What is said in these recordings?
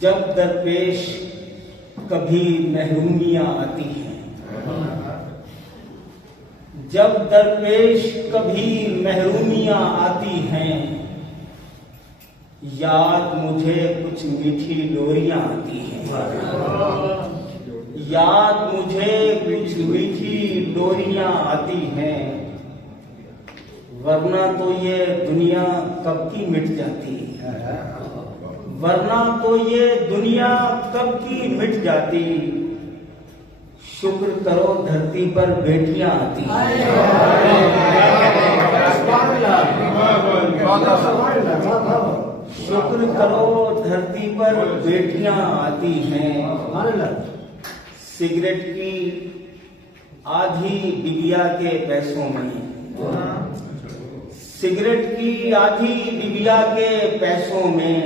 जब दरपेश कभी महरूमियां आती हैं, जब दरपेश कभी महरूमियां आती हैं, याद मुझे कुछ मीठी लोरियां आती हैं। याद मुझे कुछ मीठी लोरियां आती हैं, वरना तो ये दुनिया कब की मिट जाती है। वरना तो ये दुनिया कब की मिट जाती। शुक्र करो धरती पर बेटियां आती हैं। शुक्र करो धरती पर बेटियां आती हैं। सिगरेट की आधी डिबिया के पैसों में, सिगरेट की आधी डिबिया के पैसों में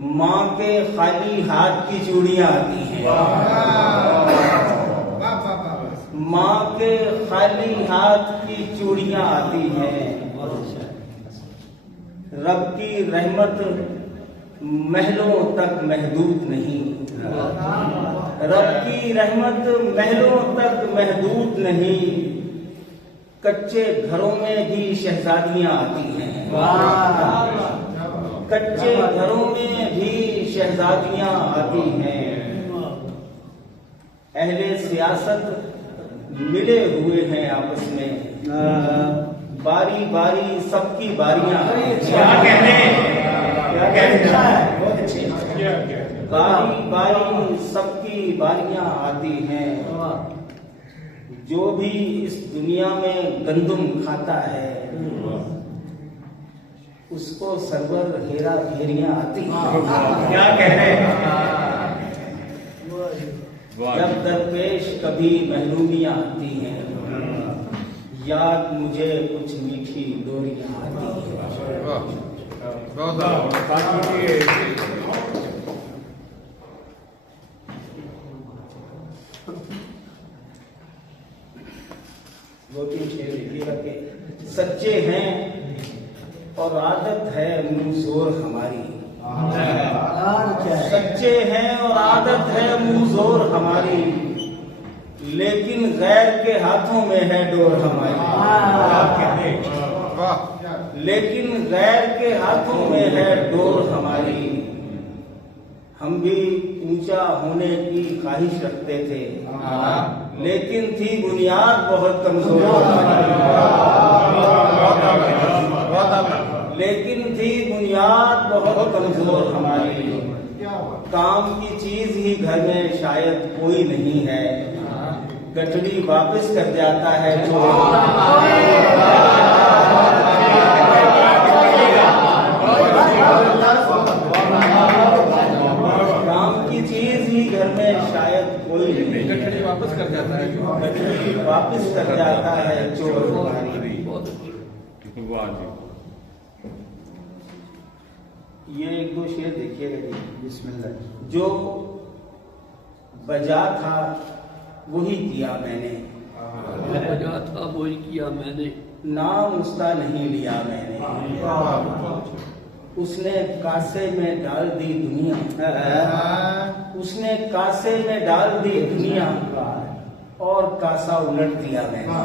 माँ के खाली हाथ की चूड़ियां आती हैं। माँ के खाली हाथ की चूड़ियां आती हैं। रब की रहमत महलों तक महदूद नहीं। रब की रहमत महलों तक महदूद नहीं। कच्चे घरों में भी शहजादियां आती हैं। कच्चे घरों में भी शहजादियां आती हैं। अहले सियासत मिले हुए हैं आपस में, बारी बारी सबकी बारियां। बारी बारी सबकी बारियां आती हैं। जो भी इस दुनिया में गंदुम खाता है, उसको सरवर हेरा फेरियां आती हैं। क्या कह रहे हैं? जब दरपेश कभी महरूमियां आती हैं, याद मुझे कुछ मीठी लोरियां आती हैं। दो तीन शेर लिखिएगा कि सच्चे हैं और आदत है मुंह जोर हमारी। सच्चे हैं और आदत है मुंह जोर हमारी, लेकिन गैर के हाथों में है डोर हमारी। लेकिन गैर के हाथों में है डोर हमारी। हम भी ऊंचा होने की ख्वाहिश रखते थे, लेकिन थी बुनियाद बहुत कमजोर। लेकिन थी बुनियाद बहुत कमजोर हमारी। काम की चीज ही घर में शायद कोई नहीं है, गठड़ी वापस कर जाता है चोर। काम की चीज ही घर में शायद कोई नहीं, गठड़ी वापस कर जाता है। गठड़ी वापस कर जाता है चोर हमारी। ये एक दो शेर देखिएगा जी। बिस्मिल्लाह। जो बजा था वही किया मैंने, बजा था वही किया मैंने, नाम उसका नहीं लिया मैंने। उसने कासे में डाल दी दुनिया, उसने कासे में डाल दी दुनिया, और कासा उलट दिया मैंने।